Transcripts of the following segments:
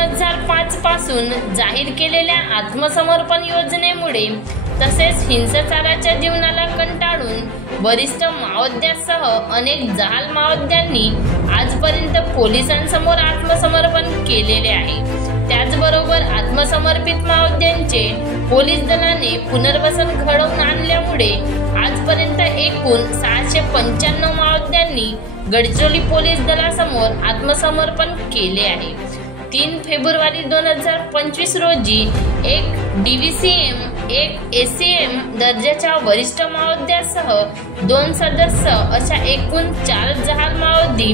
2005 पासून जाहीर केलेल्या आत्मसमर्पण योजनेमुळे तसेच हिंसाचाराच्या जीवनाला कंटाळून वरिष्ठ माओवाद्यांसह अनेक जहाल माओवाद्यांनी आजपर्यंत पोलिसांसमोर आत्मसमर्पण केलेले आहे। त्याचबरोबर आत्मसमर्पित माओवाद्यांचे पोलीस दलाने पुनर्वसन घडवून आणल्यामुळे आजपर्यंत एकूण 695 माओवाद्यांनी गडचिरोली पोलीस दलासमोर आत्मसमर्पण केले आहे। 3 फेब्रुवारी 2025 रोजी एक DVCM, एक ACM दर्जाच्या वरिष्ठ माओवाद्यासह 2 सदस्य अशा एकूण 4 जहाल माओवादी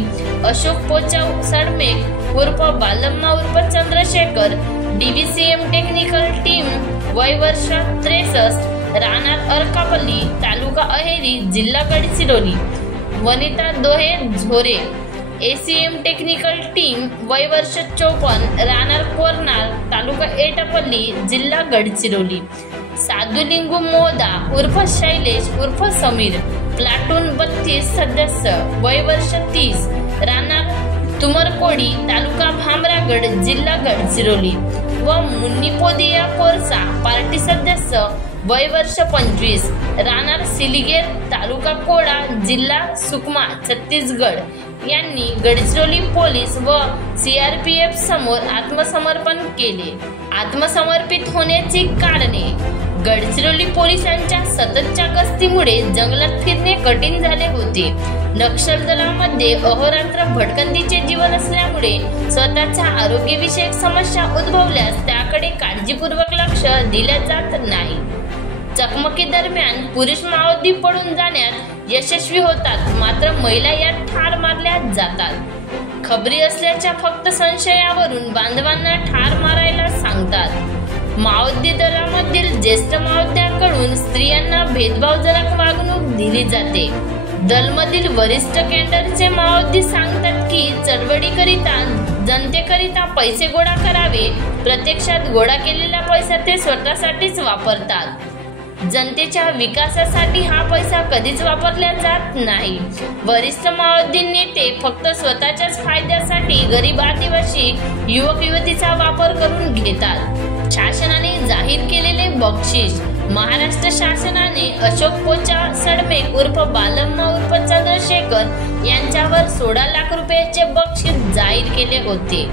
अशोक पोचा सडमेक उर्फ बालम्मा उर्फ चंद्रशेखर, DVCM टेक्निकल टीम, वय वर्ष 63, राहणार अर्कापल्ली, तालुका अहेरी, जिल्हा गडचिरोली, वनिता दोहे झोरे, ACM टेक्निकल टीम, वय वर्ष 54, राहणार कोरनार, तालुका एटापल्ली, जिल्हा गडचिरोली, साधुलिंगू मोदा उर्फ शैलेश उर्फ समीर, प्लाटून 32 सदस्य, वय वर्ष 30, राहणार तुमरकोडी, तालुका भामरागड, जिल्हा गडचिरोली व मुन्नीपोदिया कोरसा, पार्टी सदस्य, वय वर्ष 25, राहणार सिलिगेर, तालुका कोडा, जिल्हा सुकमा, छत्तीसगड यांनी गडचिरोली पोलीस व CRPF समोर आत्मसमर्पण केले। आत्मसमर्पित होण्याची कारणे: गडचिरोली पोलिसांच्या सततच्या गस्तीमुळे जंगलात फिरणे कठीण झाले होते। नक्षल दलामध्ये अहोरात्र भटकंतीचे जीवन असल्यामुळे स्वतःच्या आरोग्यविषयक समस्या उद्भवल्यास त्याकडे काळजीपूर्वक लक्ष दिले जात नाही। चकमकी दरम्यान पुरुष माओवादी पळून जाण्यात यशस्वी होतात, मात्र महिला यात ठार मारल्या जातात। खबरी असल्याच्या फक्त संशयावरून बांधवांना ठार मारायला सांगतात। माओवादी दलामधील ज्येष्ठ माओवाद्यांकडून स्त्रियांना भेदभावजनक वागणूक दिली जाते। दलमधील वरिष्ठ कॅडरचे माओवादी सांगतात की चळवळीकरिता जनतेकरिता पैसे गोळा करावे, प्रत्यक्षात गोळा केलेला पैसा ते स्वतःसाठीच वापरतात। जनतेच्या विकासासाठी हा पैसा कधीच वापरला जात नाही। वरिष्ठ माओवादी नेते फक्त स्वतःच्याच फायद्यासाठी गरीब आदिवासी युवक युवतीचा वापर करून घेतात। शासनाने जाहीर केलेले बक्षीस: महाराष्ट्र शासनाने अशोक पोचा सडमेक उर्फ बालम्मा उर्फ चंद्रशेखर यांच्यावर 16 लाख रुपयाचे बक्षीस जाहीर केले होते।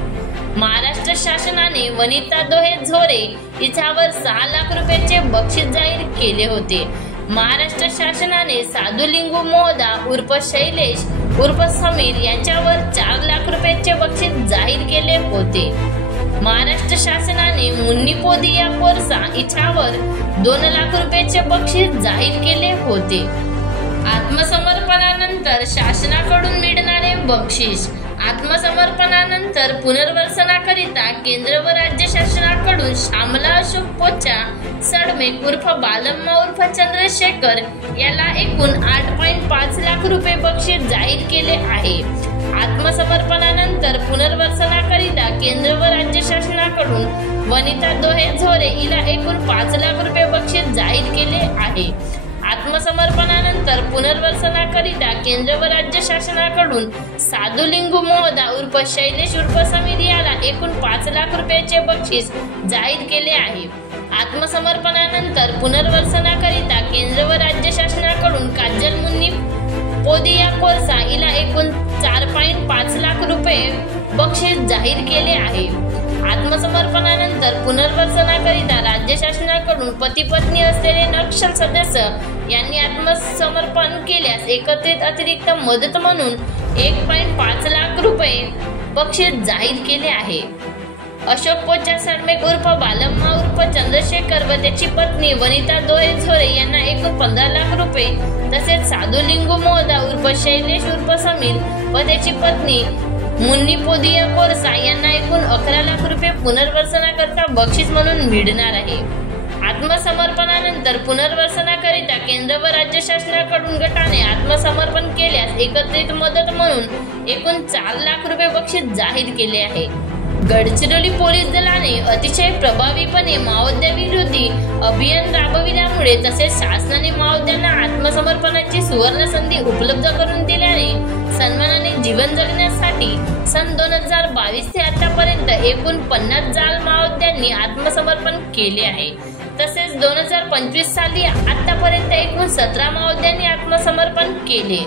महाराष्ट्र शासनाने वनिता दोहे झोरे हिच्यावर 6 लाख रुपयाचे बक्षीस जाहीर केले होते। महाराष्ट्र शासनाने साधुलिंगू मोदा उर्फ शैलेश उर्फ समीर यांच्यावर 4 लाख रुपयाचे बक्षीस जाहीर केले होते। महाराष्ट्र शासनाने मुन्नीपोदिया कोरसा हिच्यावर 2 लाख रुपयाचे बक्षीस जाहीर केले होते। आत्मसमर्पणानंतर शासनाकडून मिळणारे बक्षीस: आत्मसमर्पणानंतर पुनर्वसनाकरिता केंद्र व राज्य शासनाकडून श्यामला अशोक पोचा सडमेक उर्फ बालम्मा उर्फ चंद्रशेखर याला एकूण 8.5 लाख रुपये बक्षीस जाहीर केले आहे। आत्मसमर्पणानंतर पुनर्वसनाकरिता केंद्र व राज्य शासनाकडून वनिता दोहे झोरे हिला एकूण 5 लाख रुपये बक्षीस जाहीर केले आहे। आत्मसमर्पणानंतर पुनर्वसनाकरिता केंद्र व राज्य शासनाकडून साधुलिंगू मोदा उर्फ शैलेश उर्फ समीर याला एकूण 5 लाख रुपयाचे बक्षीस जाहीर केले आहे। आत्मसमर्पणानंतर पुनर्वसनाकरिता केंद्र व राज्य शासनाकडून काजल मुन्नी पोदिया कोरसा हिला एकूण 4.5 लाख रुपये बक्षीस जाहीर केले आहे। आत्मसमर्पणानंतर पुनर्वसनाकरिता राज्य शासनाकडून पती पत्नी असलेले नक्षल सदस्य यांनी आत्मसमर्पण केल्यास एकत्रित अतिरिक्त मदत म्हणून 1.5 लाख रुपये बक्षीस जाहीर केले आहे। अशोक पोचा सडमेक उर्फ बालम्मा उर्फ चंद्रशेखर व त्याची पत्नी वनिता दोहे झोरे यांना एकूण 15 लाख रुपये तसेच साधुलिंगू मोदा उर्फ शैलेश उर्फ समीर व त्याची पत्नी मुन्नीपोदिया कोरसा यांना एकूण 11 लाख रुपये पुनर्वसनाकरिता बक्षीस म्हणून मिळणार आहे। आत्मसमर्पणानंतर पुनर्वसनाकरिता केंद्र व राज्य शासनाकडून गटाने आत्मसमर्पण केल्यास एकत्रित मदत म्हणून एकूण 4 लाख रुपये बक्षीस जाहीर केले आहे। गडचिरोली पोलीस दलाने अतिशय प्रभावीपणे माओवाद्याविरोधी अभियान राबविल्यामुळे तसेच शासनाने माओवाद्यांना आत्मसमर्पणाची सुवर्ण संधी उपलब्ध करून दिल्याने सन्मानाने जीवन जगण्यासाठी सन 2022 ते आतापर्यंत एकूण 50 जाल माओवाद्यांनी आत्मसमर्पण केले आहे। तसेच 2025 साली आतापर्यंत एकूण 17 माओवाद्यांनी आत्मसमर्पण केले।